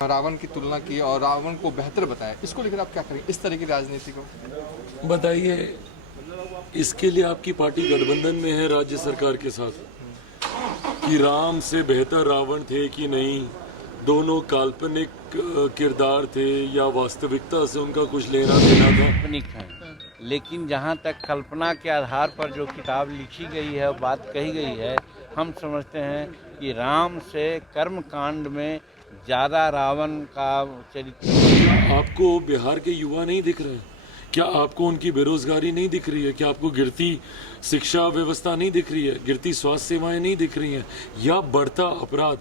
रावण की तुलना की और रावण को बेहतर बताया, इसको लेकर आप क्या करेंगे, इस तरह की राजनीति को? बताइए, इसके लिए आपकी पार्टी गठबंधन में है राज्य सरकार के साथ कि राम से बेहतर रावण थे कि नहीं, दोनों काल्पनिक किरदार थे या वास्तविकता से उनका कुछ लेना देना था? काल्पनिक हैं, लेकिन जहाँ तक कल्पना के आधार पर जो किताब लिखी गई है और बात कही गई है, हम समझते हैं कि राम से कर्म कांड में ज़्यादा रावण का चरित्र। आपको बिहार के युवा नहीं दिख रहे हैं? क्या आपको उनकी बेरोजगारी नहीं दिख रही है? क्या आपको गिरती शिक्षा व्यवस्था नहीं दिख रही है? गिरती स्वास्थ्य सेवाएं नहीं दिख रही हैं? या बढ़ता अपराध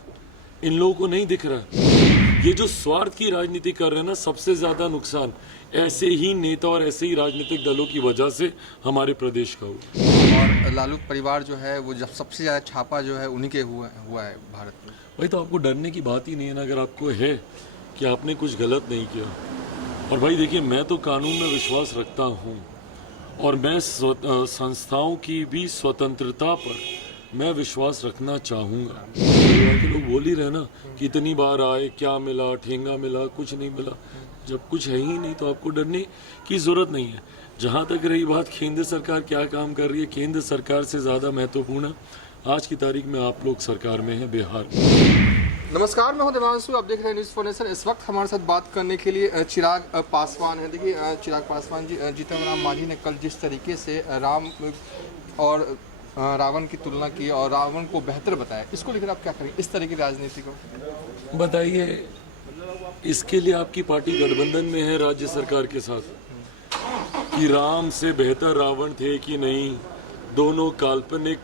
इन लोगों को नहीं दिख रहा है? ये जो स्वार्थ की राजनीति कर रहे हैं ना, सबसे ज्यादा नुकसान ऐसे ही नेता और ऐसे ही राजनीतिक दलों की वजह से हमारे प्रदेश का हुआ। और लालू परिवार जो है वो जब सबसे ज़्यादा छापा जो है उन्हीं के हुआ है भारत में। भाई, तो आपको डरने की बात ही नहीं है ना, अगर आपको है कि आपने कुछ गलत नहीं किया। और भाई देखिए, मैं तो कानून में विश्वास रखता हूँ और मैं संस्थाओं की भी स्वतंत्रता पर मैं विश्वास रखना चाहूँगा। परिवार के लोग बोल ही रहे ना कि इतनी बार आए, क्या मिला, ठेंगा मिला, कुछ नहीं मिला। जब कुछ है ही नहीं तो आपको डरने की जरूरत नहीं है। जहाँ तक रही बात केंद्र सरकार क्या काम कर रही है, केंद्र सरकार से ज़्यादा महत्वपूर्ण आज की तारीख में आप लोग सरकार में हैं, बिहार में। नमस्कार, मैं हूं देवांशु, आप देख रहे हैं न्यूज़ फॉर नेशन। इस वक्त हमारे साथ बात करने के लिए चिराग पासवान है। देखिए चिराग पासवान जी, जीतन राम मांझी ने कल जिस तरीके से राम और रावण की तुलना की और रावण को बेहतर बताया, इसको लेकर आप क्या करेंगे, इस तरह की राजनीति को? बताइए, इसके लिए आपकी पार्टी गठबंधन में है राज्य सरकार के साथ कि राम से बेहतर रावण थे कि नहीं, दोनों काल्पनिक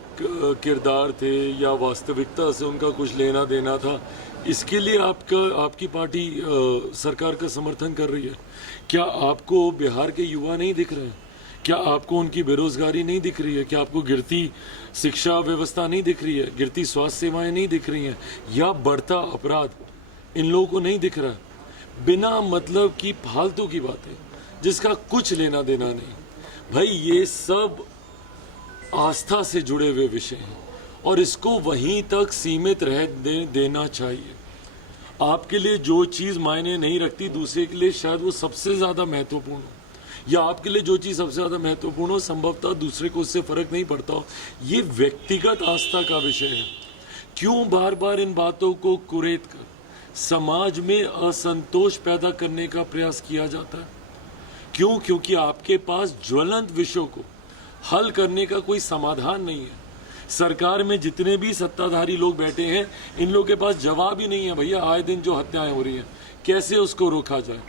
किरदार थे या वास्तविकता से उनका कुछ लेना देना था? इसके लिए आपकी पार्टी सरकार का समर्थन कर रही है। क्या आपको बिहार के युवा नहीं दिख रहे हैं? क्या आपको उनकी बेरोजगारी नहीं दिख रही है? क्या आपको गिरती शिक्षा व्यवस्था नहीं दिख रही है? गिरती स्वास्थ्य सेवाएं नहीं दिख रही हैं? या बढ़ता अपराध इन लोगों को नहीं दिख रहा? बिना मतलब की फालतू की बातें जिसका कुछ लेना देना नहीं। भाई, ये सब आस्था से जुड़े हुए विषय हैं और इसको वहीं तक सीमित रह देना चाहिए। आपके लिए जो चीज़ मायने नहीं रखती, दूसरे के लिए शायद वो सबसे ज़्यादा महत्वपूर्ण हो, या आपके लिए जो चीज़ सबसे ज़्यादा महत्वपूर्ण हो, संभवतः दूसरे को उससे फर्क नहीं पड़ता हो। ये व्यक्तिगत आस्था का विषय है। क्यों बार बार इन बातों को कुरेद कर समाज में असंतोष पैदा करने का प्रयास किया जाता है? क्यों? क्योंकि आपके पास ज्वलंत विषयों को हल करने का कोई समाधान नहीं है। सरकार में जितने भी सत्ताधारी लोग बैठे हैं, इन लोगों के पास जवाब ही नहीं है। भैया, आए दिन जो हत्याएं हो रही हैं, कैसे उसको रोका जाए?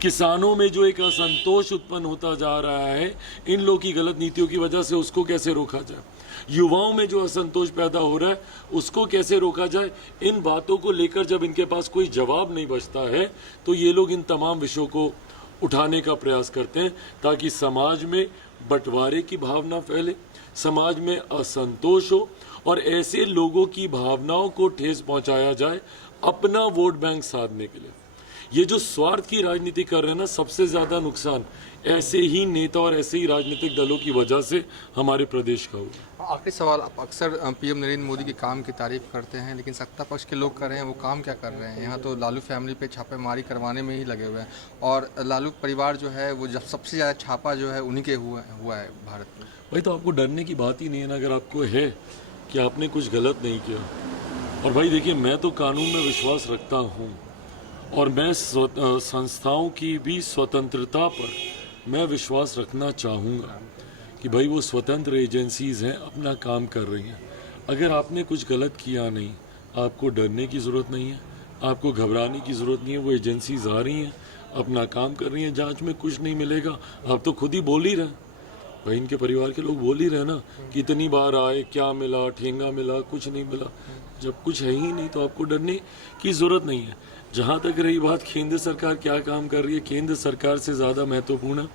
किसानों में जो एक असंतोष उत्पन्न होता जा रहा है इन लोगों की गलत नीतियों की वजह से, उसको कैसे रोका जाए? युवाओं में जो असंतोष पैदा हो रहा है उसको कैसे रोका जाए? इन बातों को लेकर जब इनके पास कोई जवाब नहीं बचता है तो ये लोग इन तमाम विषयों को उठाने का प्रयास करते हैं ताकि समाज में बंटवारे की भावना फैले, समाज में असंतोष हो और ऐसे लोगों की भावनाओं को ठेस पहुंचाया जाए अपना वोट बैंक साधने के लिए। ये जो स्वार्थ की राजनीति कर रहे हैं ना, सबसे ज्यादा नुकसान ऐसे ही नेता और ऐसे ही राजनीतिक दलों की वजह से हमारे प्रदेश का हुआ। आखिरी सवाल, आप अक्सर पीएम नरेंद्र मोदी के काम की तारीफ करते हैं, लेकिन सत्ता पक्ष के लोग कर रहे हैं, वो काम क्या कर रहे हैं? यहाँ तो लालू फैमिली पे छापेमारी करवाने में ही लगे हुए हैं और लालू परिवार जो है वो जब सबसे ज़्यादा छापा जो है उन्हीं के हुआ है भारत में। भाई, तो आपको डरने की बात ही नहीं है ना, अगर आपको है कि आपने कुछ गलत नहीं किया। और भाई देखिए, मैं तो कानून में विश्वास रखता हूँ और मैं संस्थाओं की भी स्वतंत्रता पर मैं विश्वास रखना चाहूँगा कि भाई वो स्वतंत्र एजेंसीज हैं, अपना काम कर रही हैं। अगर आपने कुछ गलत किया नहीं, आपको डरने की ज़रूरत नहीं है, आपको घबराने की ज़रूरत नहीं है। वो एजेंसीज आ रही हैं, अपना काम कर रही हैं, जांच में कुछ नहीं मिलेगा। आप तो खुद ही बोल ही रहे हैं, भाई इनके परिवार के लोग बोल ही रहे ना कि इतनी बार आए, क्या मिला, ठेंगा मिला, कुछ नहीं मिला। जब कुछ है ही नहीं तो आपको डरने की ज़रूरत नहीं है। जहाँ तक रही बात केंद्र सरकार क्या काम कर रही है, केंद्र सरकार से ज़्यादा महत्वपूर्ण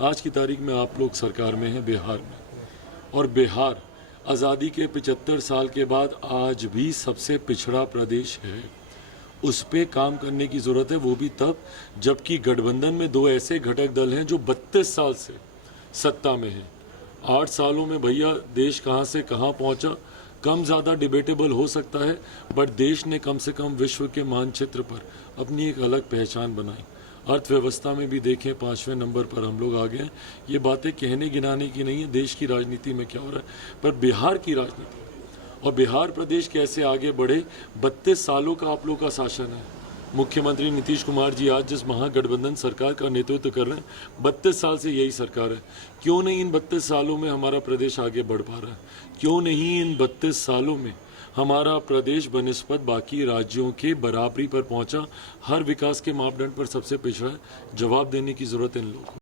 आज की तारीख में आप लोग सरकार में हैं, बिहार में। और बिहार आज़ादी के 75 साल के बाद आज भी सबसे पिछड़ा प्रदेश है। उस पे काम करने की ज़रूरत है, वो भी तब जबकि गठबंधन में दो ऐसे घटक दल हैं जो 32 साल से सत्ता में हैं। 8 सालों में भैया देश कहाँ से कहाँ पहुँचा, कम ज़्यादा डिबेटेबल हो सकता है, बट देश ने कम से कम विश्व के मानचित्र पर अपनी एक अलग पहचान बनाई। अर्थव्यवस्था में भी देखें 5वें नंबर पर हम लोग आ गए हैं। ये बातें कहने गिनाने की नहीं है देश की राजनीति में क्या हो रहा है, पर बिहार की राजनीति और बिहार प्रदेश कैसे आगे बढ़े। 32 सालों का आप लोग का शासन है। मुख्यमंत्री नीतीश कुमार जी आज जिस महागठबंधन सरकार का नेतृत्व कर रहे हैं, 32 साल से यही सरकार है। क्यों नहीं इन 32 सालों में हमारा प्रदेश आगे बढ़ पा रहा है? क्यों नहीं इन 32 सालों में हमारा प्रदेश बनिस्बत बाकी राज्यों के बराबरी पर पहुंचा? हर विकास के मापदंड पर सबसे पिछड़ा है। जवाब देने की जरूरत है इन लोगों को।